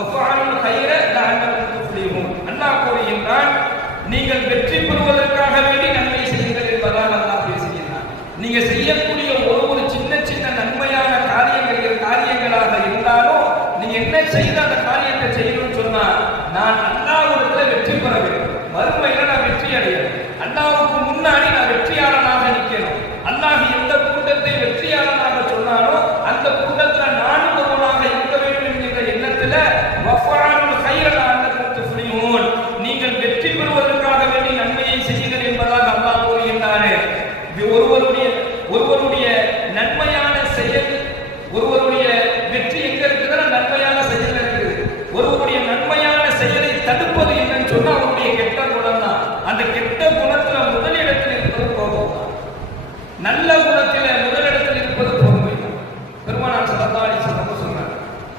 வஃபஅலுல் கைர லஅல்லகும் துஃப்லிஹூன். அல்லாஹ் கூறுகின்றான், நீங்கள் வெற்றி பெறுவதற்காக வேண்டி நன்மை செய்யுங்கள் என்பதாக அல்லாஹ் பேசுகிறான். நீங்க செய்யக்கூடிய ஒரு சின்ன சின்ன நன்மையான காரியங்களாக இருந்தாலும் நீங்க என்ன செய்து அந்த காரியத்தை செய்யணும்னு சொன்னா நான் அல்லாஹ்விடத்தில் வெற்றி பெற வேண்டும்.